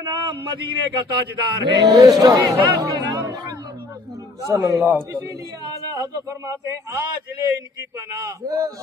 का नाम मदीने का ताजदार है, इसी जात का नाम इसीलिए आला हज़रत फरमाते हैं आज ले इनकी पनाह,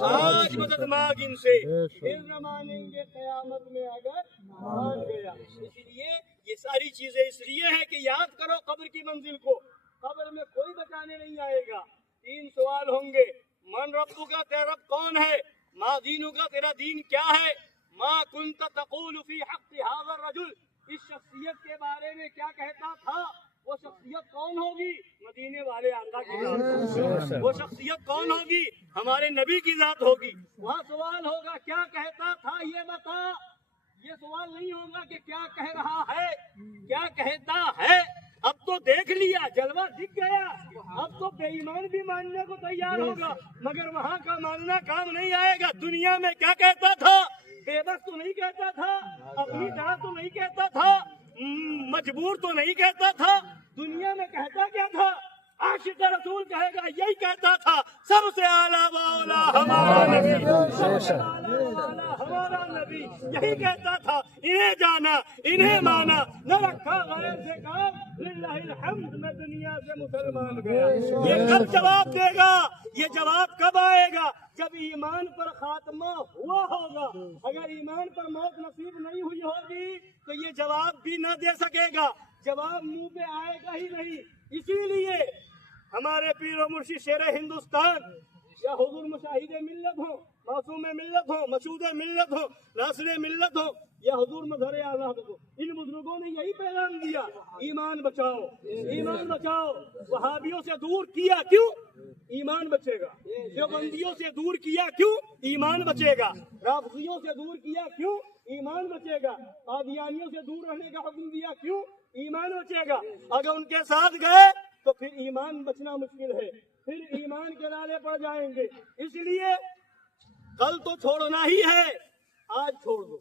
आज मदद मांग इनसे, फिर न मानेंगे क़यामत में अगर मान गया। इसलिए ये सारी चीजें इसलिए हैं कि याद करो कब्र की मंजिल को, कब्र में कोई बचाने नहीं आएगा। 3 सवाल होंगे, मन रब्बुका, तेरा रब कौन है, मा दीनुका, तेरा दीन क्या है, मा कुंत तक़ूलु फी हक़्क़ि हाज़ा रजुल, इस शख्सियत के बारे में क्या कहता था, वो शख्सियत कौन होगी, मदीने वाले आका की जात, वो शख्सियत कौन होगी, हमारे नबी की जात होगी। वहाँ सवाल होगा क्या कहता था ये बता, ये सवाल नहीं होगा कि क्या कह रहा है, क्या कहता है। अब तो देख लिया, जलवा दिख गया, अब तो बेईमान भी मानने को तैयार होगा, मगर वहाँ का मानना काम नहीं आएगा। दुनिया में क्या कहता था, बेबस तो नहीं कहता था, अपनी तरह तो नहीं कहता था, मजबूर तो नहीं कहता था, दुनिया में कहता क्या था, आशिक रसूल कहेगा यही कहता था, सबसे आला मौला हमारा नबी, सबसे आला मौला हमारा नबी, यही कहता था। इन्हें जाना, इन्हें माना, न रखा गैर से काम, लिल्लाहिल हम्द, मैं दुनिया से मुसलमान गया। ये कब जवाब देगा, ये जवाब कब आएगा, जब ईमान पर खात्मा हुआ होगा। अगर ईमान पर मौत नसीब नहीं हुई होगी तो ये जवाब भी न दे सकेगा, जवाब मुंह पे आएगा ही नहीं। इसीलिए हमारे पीर और मुर्शिद शेर हिंदुस्तान या हुजूर मुशाहिद मिल्लत हो, मासूम मिल्लत हो, मशहूद मिल्लत हो, नासिर मिल्लत हो या हुजूर मजहर आला हो, इन बुजुर्गों ने यही पैगाम दिया, ईमान बचाओ, ईमान बचाओ। वहाबियों से दूर किया क्यों, ईमान बचेगा। देवबंदियों से दूर किया क्यों, ईमान बचेगा। राफिजियों से दूर किया क्यों, ईमान बचेगा। कादियानियों से दूर रहने का हुक्म दिया क्यों, ईमान बचेगा। अगर उनके साथ गए तो फिर ईमान बचना मुश्किल है, फिर ईमान के नाले पड़ जाएंगे। इसलिए कल तो छोड़ना ही है, आज छोड़ दो,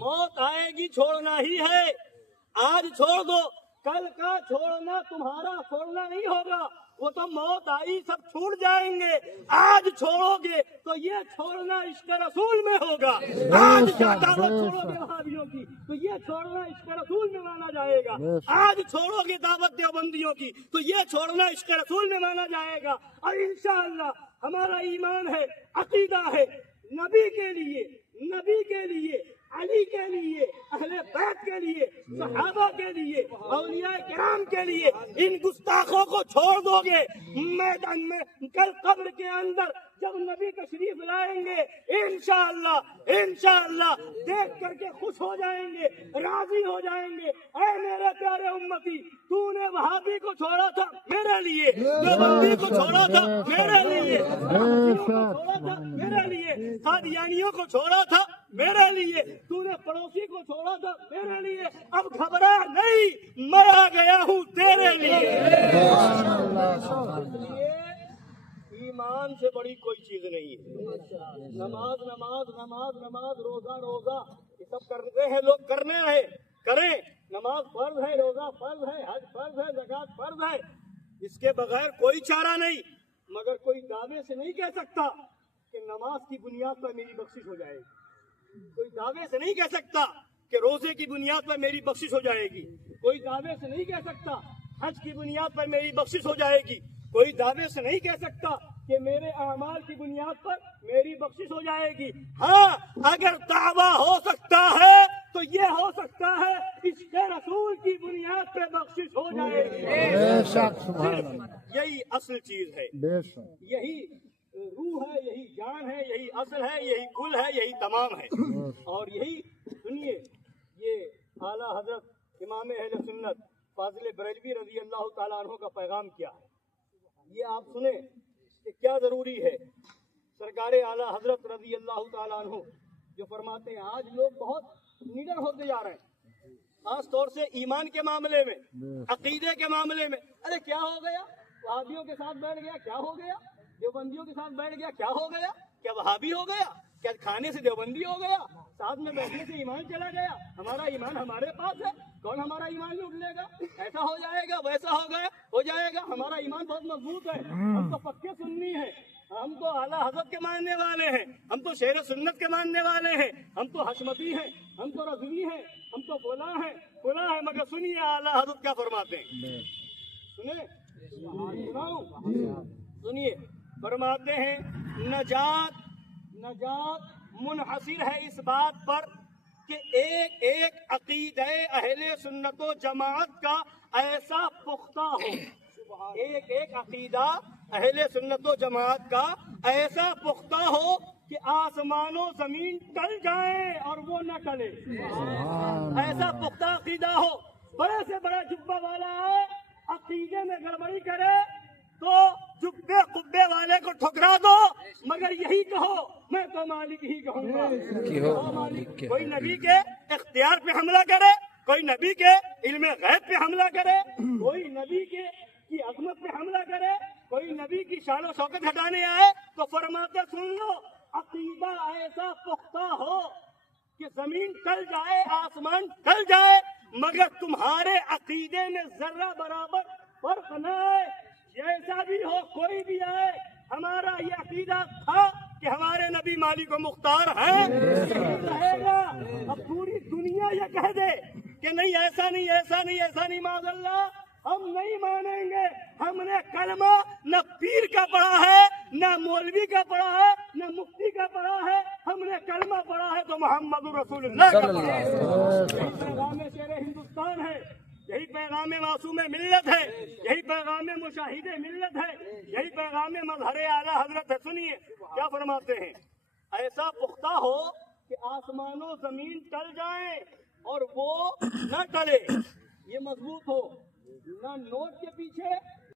मौत आएगी छोड़ना ही है, आज छोड़ दो। कल का छोड़ना तुम्हारा छोड़ना नहीं होगा, वो तो मौत आई सब छूट जाएंगे। आज छोड़ोगे तो ये छोड़ना इश्क रसूल में होगा। आज दावत छोड़ोगे वहाबियों की तो ये छोड़ना इश्क रसूल में माना जाएगा। आज छोड़ोगे दावत देवबंदियों की तो ये छोड़ना इश्क रसूल में माना जाएगा। और इंशाअल्लाह हमारा ईमान है, अकीदा है, नबी के लिए, नबी के लिए, अली के लिए, अहले बैत के लिए, सहाबा के लिए, औलिया किराम के लिए, इन गुस्ताखों को छोड़ दोगे मैदान में, कल कब्र के अंदर जब नबी तशरीफ लाएंगे इंशाअल्लाह, इंशाअल्लाह देख करके खुश हो जाएंगे, राजी हो जाएंगे। ऐ मेरे प्यारे उम्मती, तूने वहाबी को छोड़ा था मेरे लिए, देवबंदी को छोड़ा था मेरे लिए, को छोड़ा था मेरे लिए, कादियानियों को छोड़ा था मेरे लिए, तूने पड़ोसी को छोड़ा था मेरे लिए। अब घबरा नहीं, मैं आ गया हूँ तेरे लिए। ईमान से बड़ी कोई चीज नहीं है। नमाज नमाज नमाज नमाज, रोजा रोजा, ये सब करते हैं लोग, करने हैं, करें। नमाज फर्ज है, रोजा फर्ज है, हज फर्ज है, ज़कात फर्ज है, इसके बगैर कोई चारा नहीं। मगर कोई दावे से नहीं कह सकता कि नमाज की बुनियाद पर मेरी बख्शिश हो जाएगी, कोई दावे से नहीं कह सकता कि रोजे की बुनियाद पर मेरी बख्शिश हो जाएगी, कोई दावे से नहीं कह सकता हज की बुनियाद पर मेरी बख्शिश हो जाएगी, कोई दावे से नहीं कह सकता कि मेरे अमाल की बुनियाद पर मेरी बख्शिश हो जाएगी। हाँ, अगर दावा हो सकता है तो ये हो सकता है इसके रसूल की बुनियाद पे बख्शिश हो जाएगी। यही असल चीज है, यही रूह है, यही जान है, यही असल है, यही कुल है, यही तमाम है। और यही सुनिए, ये आला हजरत इमाम अहले सुन्नत फाजिल बरेलवी रजी अल्लाह ताला अन्हु का पैगाम क्या है, ये आप सुने कि क्या जरूरी है। सरकारे आला हजरत रजी अल्लाह ताला अन्हु जो फरमाते हैं, आज लोग बहुत निडर होते जा रहे हैं, खास तौर से ईमान के मामले में, अकीदे के मामले में। अरे क्या हो गया, वहाबियों के साथ बैठ गया, क्या हो गया, देवबंदियों के साथ बैठ गया, क्या हो गया, क्या वहाबी हो गया, क्या खाने से देवबंदी हो गया, साथ में बैठने से ईमान चला गया, हमारा ईमान हमारे पास है, कौन हमारा ईमान लूट लेगा, ऐसा हो जाएगा, वैसा हो गया, हो जाएगा। हमारा ईमान बहुत मजबूत है, हम तो पक्के सुन्नी है, हम तो आला हज़रत के मानने वाले हैं, हम तो शेर सुन्नत के मानने वाले हैं, हम तो हशमती हैं, हम तो रज़वी हैं, हम तो سنیے اعلیٰ حضرت کیا فرماتے ہیں. سنیے فرماتے ہیں نجات منحصر ہے اس بات پر کہ ایک ایک عقیدہ اہل سنت و جماعت کا ایسا پختہ ہو. ایک ایک عقیدہ اہل سنت و جماعت کا ایسا پختہ ہو کہ آسمان و زمین ٹل جائیں اور وہ نہ ٹلے. ایسا پختہ عقیدہ ہو. بڑے سے بڑا جبہ والا ہے, عقیدے میں گڑبڑی کرے تو جبے قبے والے کو ٹھکرا دو, مگر یہی کہو میں تو مالک ہی کہوں گا. کوئی نبی کے اختیار پہ حملہ کرے, کوئی نبی کے علم غیب پہ حملہ کرے, کوئی نبی کی عظمت پہ حملہ کرے, کوئی نبی کی شان و شوکت ہٹانے آئے تو فرماتے سن لو, عقیدہ ایسا پختہ ہو کہ زمین ٹل جائے آسمان ٹل جائے مگر تمہارے عقیدے میں ذرہ برابر فرق نہ آئے. جیسا بھی ہو کوئی بھی آئے, ہمارا یہ عقیدہ تھا کہ ہمارے نبی مالک و مختار ہیں, رہے گا. اب پوری دنیا یہ کہہ دے کہ نہیں ایسا نہیں ایسا نہیں ایسا نہیں, معاذ اللہ ہم نہیں مانیں گے. ہم نے کلمہ نہ پیر کا پڑھا ہے, نہ مولوی کا پڑھا ہے, نہ مفتی کا پڑھا ہے, ہم نے کلمہ پڑھا ہے تو محمد رسول اللہ کا پڑھا ہے. یہی پیغام شیر ہندوستان ہے, یہی پیغام معصوم ملت ہے, یہی پیغام مشاہد ملت ہے, یہی پیغام مظہر اعلیٰ حضرت ہے. سنیے کیا فرماتے ہیں, ایسا پختہ ہو کہ آسمان و زمین ٹل جائیں اور وہ نہ ٹلے. یہ مضبوط ہو, نہ نوٹ کے پیچھے